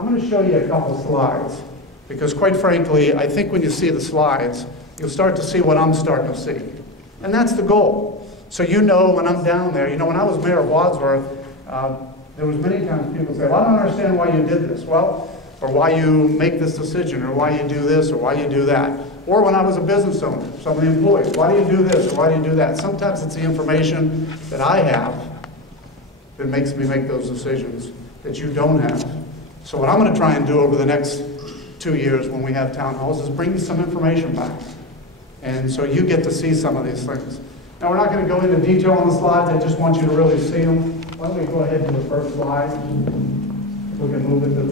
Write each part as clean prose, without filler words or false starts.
I'm going to show you a couple slides, because quite frankly, I think when you see the slides, you'll start to see what I'm starting to see. And that's the goal. So you know when I'm down there, you know when I was mayor of Wadsworth, there was many times people say, well, I don't understand why you did this. Well, or why you make this decision, or why you do this, or why you do that. Or when I was a business owner, some of the employees, why do you do this, or why do you do that? Sometimes it's the information that I have that makes me make those decisions that you don't have. So what I'm going to try and do over the next 2 years when we have town halls is bring you some information back. And so you get to see some of these things. Now we're not going to go into detail on the slides, I just want you to really see them. Why don't we go ahead to the first slide? We can move it to...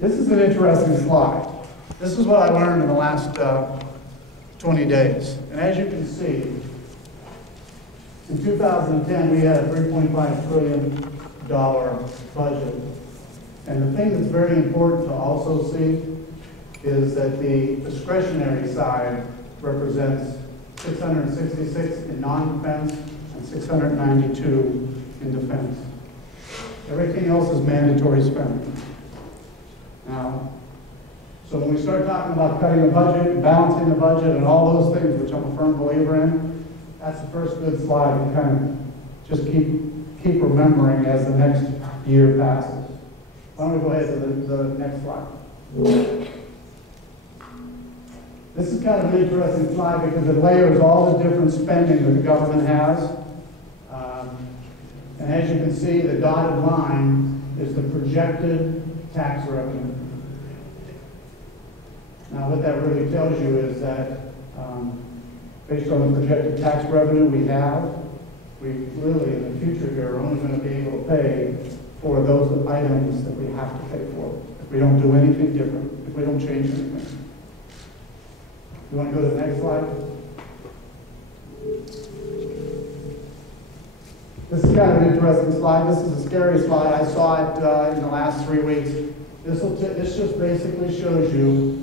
This is an interesting slide. This is what I learned in the last 20 days. And as you can see, in 2010, we had a $3.5 trillion budget. And the thing that's very important to also see is that the discretionary side represents 666 in non-defense and 692 in defense. Everything else is mandatory spending. Now, so when we start talking about cutting the budget, balancing the budget, and all those things, which I'm a firm believer in, that's the first good slide to kind of just keep remembering as the next year passes. Why don't we go ahead to the next slide? This is kind of an interesting slide because it layers all the different spending that the government has. And as you can see, the dotted line is the projected tax revenue. Now what that really tells you is that based on the projected tax revenue we have, we really in the future here are only going to be able to pay for those items that we have to pay for. If we don't do anything different, if we don't change anything. You want to go to the next slide? This is kind of an interesting slide. This is a scary slide. I saw it in the last 3 weeks. This just basically shows you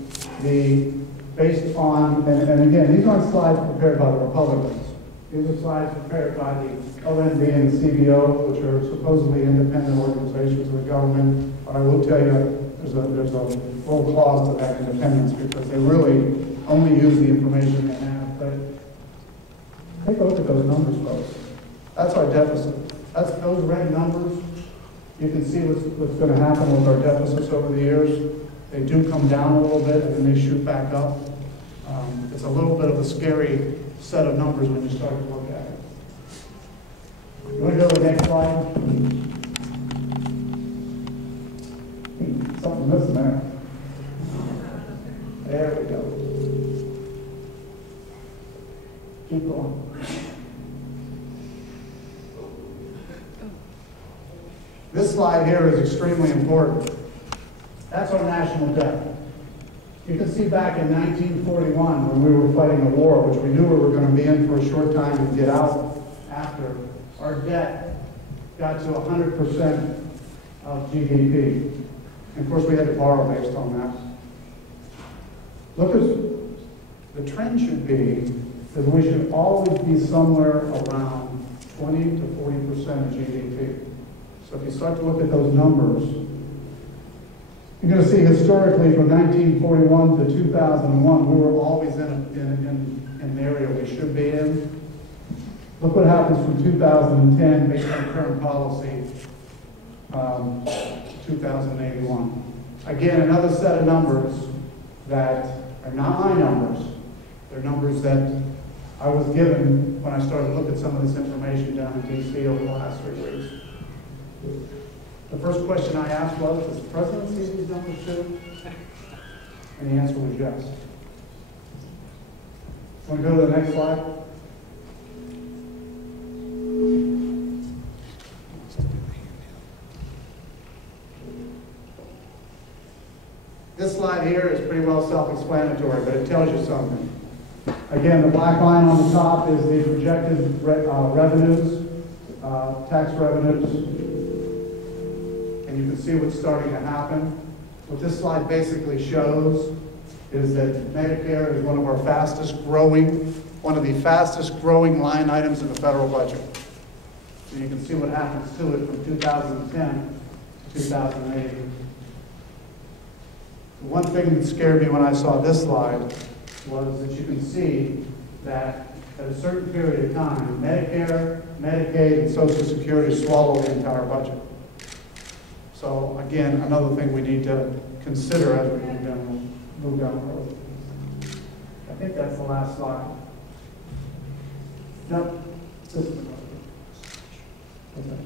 based on, and again, these aren't slides prepared by the Republicans. These are slides prepared by the ONB and the CBO, which are supposedly independent organizations of the government. But I will tell you, there's a little clause to that independence because they really only use the information they have. But take a look at those numbers, folks. That's our deficit. That's those red numbers. You can see what's going to happen with our deficits over the years. They do come down a little bit and then they shoot back up. It's a little bit of a scary set of numbers when you start to look at it. You want to go to the next slide? Something missing there. There we go. Keep going. This slide here is extremely important. That's our national debt. You can see back in 1941 when we were fighting a war, which we knew we were going to be in for a short time and get out after, our debt got to 100% of GDP. And of course we had to borrow based on that. Look, the trend should be that we should always be somewhere around 20 to 40% of GDP. So if you start to look at those numbers, you're going to see historically from 1941 to 2001, we were always in an area we should be in. Look what happens from 2010 based on current policy, 2081. Again, another set of numbers that are not my numbers. They're numbers that I was given when I started to look at some of this information down in D.C. over the last 3 weeks. The first question I asked was, does the president see these numbers too? And the answer was yes. Want to go to the next slide? This slide here is pretty well self-explanatory, but it tells you something. Again, the black line on the top is the projected revenues, tax revenues. And you can see what's starting to happen. What this slide basically shows is that Medicare is one of our fastest growing line items in the federal budget. So you can see what happens to it from 2010 to 2008. The one thing that scared me when I saw this slide was that you can see that at a certain period of time, Medicare, Medicaid, and Social Security swallow the entire budget. So again, another thing we need to consider as we move down the road. I think that's the last slide. No, this is the one. What's that?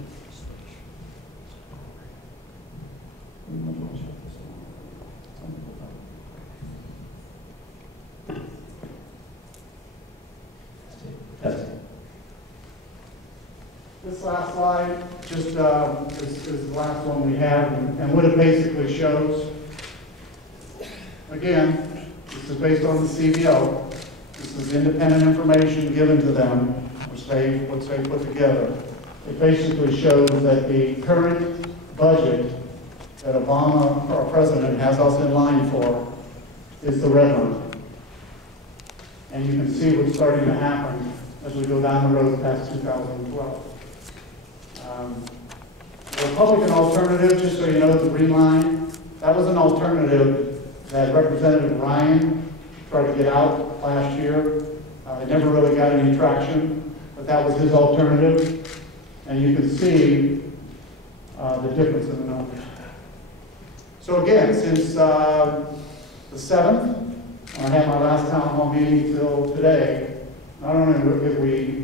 This last slide just is the last one we have, and what it basically shows. Again, this is based on the CBO. This is independent information given to them, which they put together. It basically shows that the current budget that Obama, our president, has us in line for is the red line. And you can see what's starting to happen as we go down the road past 2012. The Republican alternative, just so you know, the green line, that was an alternative that Representative Ryan tried to get out last year. It never really got any traction, but that was his alternative. And you can see the difference in the numbers. So again, since the 7th, when I had my last town hall meeting till today, not only have we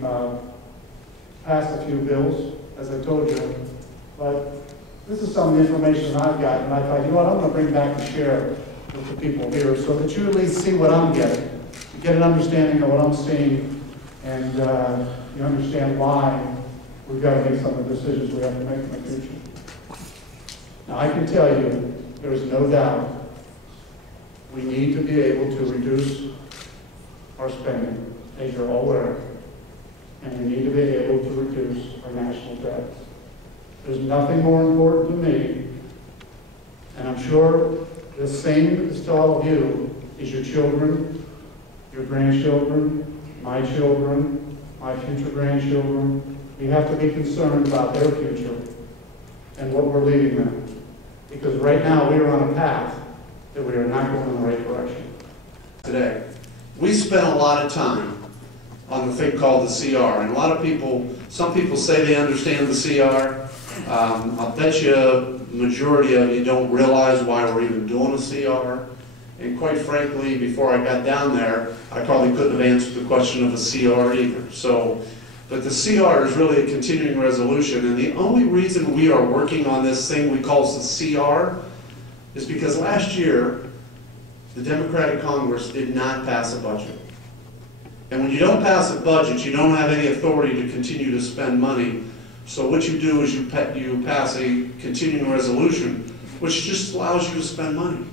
passed a few bills, as I told you, but this is some of the information that I've got, and I thought, you know what, I'm going to bring back and share with the people here so that you at least see what I'm getting, you get an understanding of what I'm seeing, and you understand why we've got to make some of the decisions we have to make in the future. Now, I can tell you, there is no doubt we need to be able to reduce our spending, as you're all aware, and we need to be able to reduce our national debt. There's nothing more important to me, and I'm sure the same as to all of you, is your children, your grandchildren, my future grandchildren. We have to be concerned about their future and what we're leaving them. Because right now we are on a path that we are not going in the right direction. Today, we spent a lot of time on the thing called the CR, and a lot of people, some people say they understand the CR. I'll bet you a majority of you don't realize why we're even doing a CR. And quite frankly, before I got down there, I probably couldn't have answered the question of a CR either. So, but the CR is really a continuing resolution, and the only reason we are working on this thing we call the CR is because last year, the Democratic Congress did not pass a budget. And when you don't pass a budget, you don't have any authority to continue to spend money. So what you do is you pass a continuing resolution, which just allows you to spend money.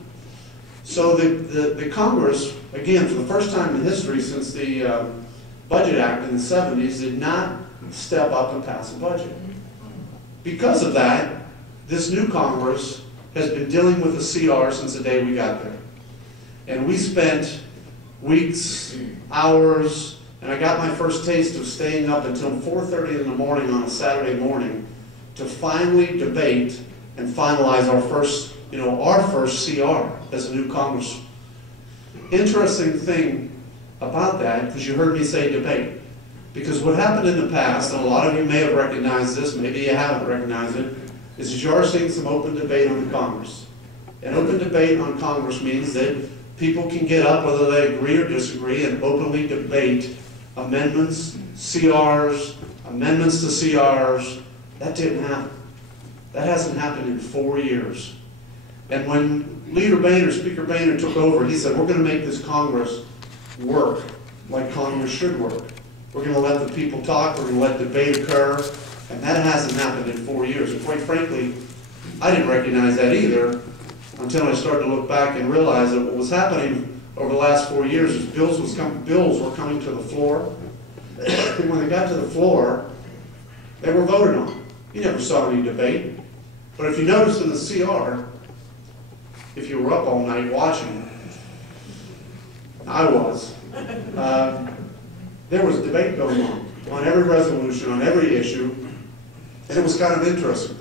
So the Congress, again, for the first time in history since the Budget Act in the 70s, did not step up and pass a budget. Because of that, this new Congress has been dealing with the CR since the day we got there. And we spent weeks, hours, and I got my first taste of staying up until 4:30 in the morning on a Saturday morning to finally debate and finalize our first CR as a new Congress. Interesting thing about that, because you heard me say debate, because what happened in the past, and a lot of you may have recognized this, maybe you haven't recognized it, is that you are seeing some open debate on the Congress. And open debate on Congress means that people can get up, whether they agree or disagree, and openly debate amendments, CRs, amendments to CRs. That didn't happen. That hasn't happened in 4 years. And when Speaker Boehner took over, he said, we're going to make this Congress work like Congress should work. We're going to let the people talk, we're going to let debate occur, and that hasn't happened in 4 years. And quite frankly, I didn't recognize that either until I started to look back and realize that what was happening over the last 4 years is bills were coming to the floor. And when they got to the floor, they were voted on. You never saw any debate. But if you noticed in the CR, if you were up all night watching, I was, there was debate going on every resolution, on every issue, And it was kind of interesting.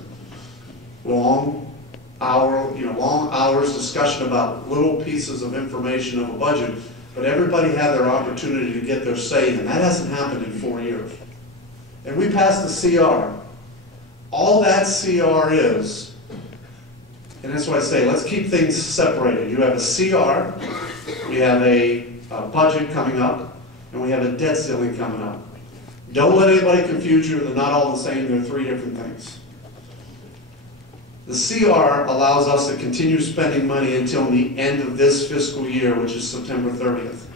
Long hours discussion about little pieces of information of a budget, but everybody had their opportunity to get their say in, and that hasn't happened in 4 years. And we passed the CR. All that CR is, and that's why I say, let's keep things separated. You have a CR, we have a budget coming up, and we have a debt ceiling coming up. Don't let anybody confuse you. They're not all the same. They're three different things. The CR allows us to continue spending money until the end of this fiscal year, which is September 30th.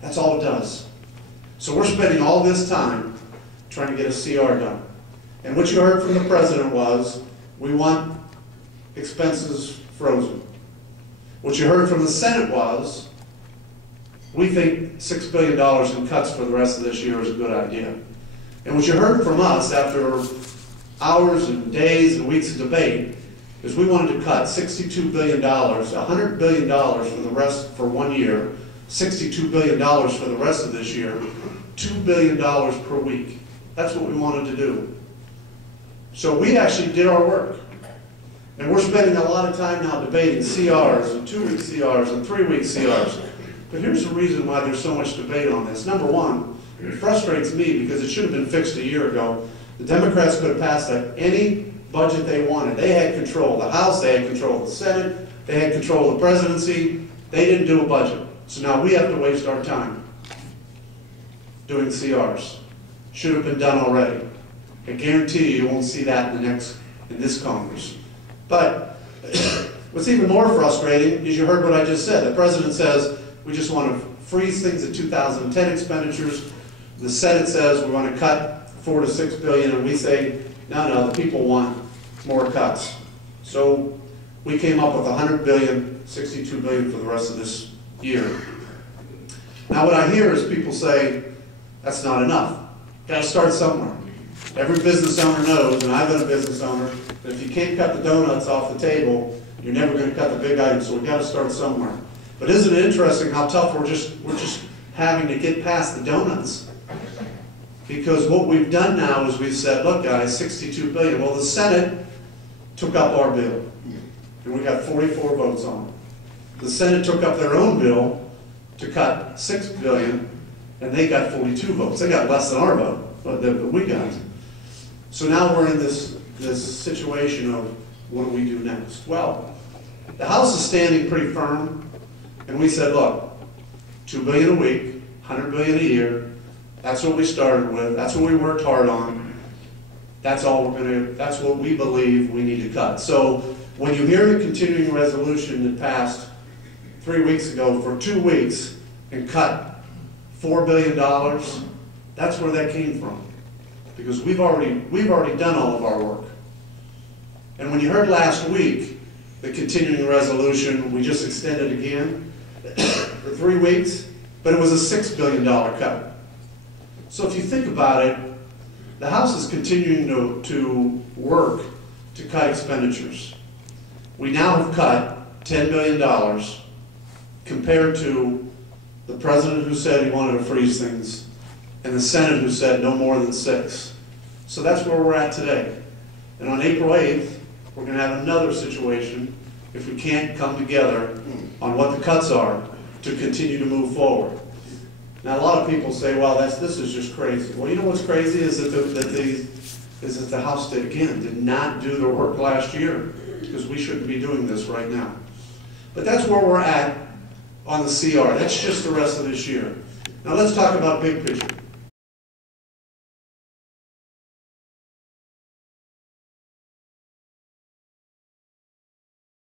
That's all it does. So we're spending all this time trying to get a CR done. And what you heard from the president was, we want expenses frozen. What you heard from the Senate was, we think $6 billion in cuts for the rest of this year is a good idea. And what you heard from us after hours and days and weeks of debate is we wanted to cut $62 billion, $100 billion for 1 year, $62 billion for the rest of this year, $2 billion per week. That's what we wanted to do. So we actually did our work. And we're spending a lot of time now debating CRs and 2-week CRs and 3-week CRs. But here's the reason why there's so much debate on this. Number one, it frustrates me because it should have been fixed a year ago. The Democrats could have passed any budget they wanted. They had control of the House, they had control of the Senate, they had control of the presidency. They didn't do a budget. So now we have to waste our time doing CRs. Should have been done already. I guarantee you won't see that in this Congress. But what's even more frustrating is you heard what I just said. The president says we just want to freeze things at 2010 expenditures. The Senate says we want to cut $4 to $6 billion, and we say, no, the people want more cuts. So we came up with $100 billion, $62 billion for the rest of this year. Now what I hear is people say, that's not enough. Got to start somewhere. Every business owner knows, and I've been a business owner, that if you can't cut the donuts off the table, you're never going to cut the big items, so we've got to start somewhere. But isn't it interesting how tough we're just having to get past the donuts? Because what we've done now is we've said, look guys, $62 billion. Well, the Senate took up our bill, and we got 44 votes on it. The Senate took up their own bill to cut $6 billion, and they got 42 votes. They got less than our vote, but we got. So now we're in this situation of what do we do next? Well, the House is standing pretty firm, and we said, look, $2 billion a week, $100 billion a year. That's what we started with. That's what we worked hard on. That's all that's what we believe we need to cut. So when you hear the continuing resolution that passed 3 weeks ago for 2 weeks and cut $4 billion, that's where that came from. Because we've already done all of our work. And when you heard last week the continuing resolution, we just extended again for 3 weeks, but it was a $6 billion cut. So if you think about it, the House is continuing to work to cut expenditures. We now have cut $10 billion compared to the president who said he wanted to freeze things and the Senate who said no more than 6. So that's where we're at today. And on April 8th, we're going to have another situation if we can't come together on what the cuts are to continue to move forward. Now, a lot of people say, well, this is just crazy. Well, you know what's crazy is that the House did not do their work last year, because we shouldn't be doing this right now. But that's where we're at on the CR. That's just the rest of this year. Now let's talk about big picture.